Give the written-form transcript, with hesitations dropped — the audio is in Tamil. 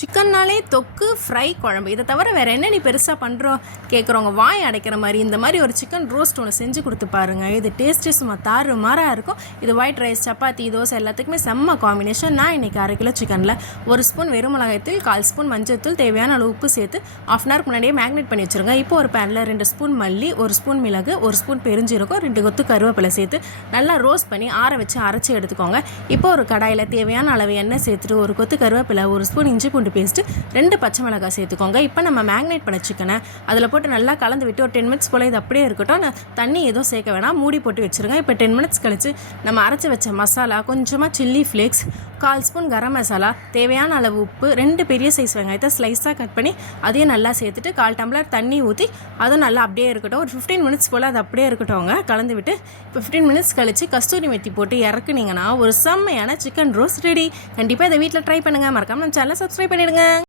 சிக்கன்னாலே தொக்கு, ஃப்ரை, குழம்பு இதை தவிர வேறு என்ன நீ பெருசாக பண்ணுறோம் கேட்குறவங்க வாய் அடைக்கிற மாதிரி இந்த மாதிரி ஒரு சிக்கன் ரோஸ்ட் ஒன்று செஞ்சு கொடுத்து பாருங்கள். இது டேஸ்ட்டு சும்மா தாறு மாறாக இருக்கும். இது ஒயிட் ரைஸ், சப்பாத்தி, தோசை எல்லாத்துக்குமே செம்ம காம்பினேஷன். நான் இன்றைக்கி 1/2 கிலோ சிக்கனில் 1 ஸ்பூன் வெறும் மிளகாய்த்தூள், 1/4 ஸ்பூன் மஞ்சள்தூள், தேவையான அளவு உப்பு சேர்த்து 1/2 hour முன்னாடியே மேக்னேட் பண்ணி வச்சுருங்க. இப்போ ஒரு பேனில் 2 ஸ்பூன் மல்லி, 1 ஸ்பூன் மிளகு, 1 ஸ்பூன் பெருஞ்சீரகம், 2 கொத்து கருவேப்பிலை சேர்த்து நல்லா ரோஸ்ட் பண்ணி ஆற வச்சு அரைச்சி எடுத்துக்கோங்க. இப்போ ஒரு கடாயில் தேவையான அளவு எண்ணெய் சேர்த்துட்டு 1 கொத்து கருவேப்பிலை, 1 ஸ்பூன் இஞ்சி பூண்டு பேஸ்ட்டு, 2 பச்சை மிளகாய் சேர்த்துக்கோங்க. இப்போ நம்ம மேக்னேட் பண்ண சிக்கனை அதில் போட்டு நல்லா கலந்து விட்டு ஒரு 10 மினிட்ஸ் போல் இது அப்படியே இருக்கட்டும். தண்ணி எதுவும் சேர்க்க வேணாம், மூடி போட்டு வச்சுருங்க. இப்போ 10 மினிட்ஸ் கழித்து நம்ம அரைச்சி வச்ச மசாலா, கொஞ்சமாக chilli flakes, 1/4 spoon garam masala, தேவையான அளவு உப்பு, 2 பெரிய சைஸ் வெங்காயத்தை ஸ்லைஸாக கட் பண்ணி அதையும் நல்லா சேர்த்துட்டு 1/4 டம்ளர் தண்ணி ஊற்றி அதுவும் நல்லா அப்படியே இருக்கட்டும். ஒரு 15 மினிட்ஸ் போல் அது அப்படியே இருக்கட்டும். கலந்து விட்டு இப்போ 15 மினிட்ஸ் கழித்து கஸ்தூரி மெத்தி போட்டு இறக்குனீங்கன்னா ஒரு செம்மையான சிக்கன் ரோஸ்ட் ரெடி. கண்டிப்பாக இதை வீட்டில் ட்ரை பண்ணுங்கள். மறக்காமல் நம்ம சேனலை சப்ஸ்கிரைப் பண்ணிடுங்க.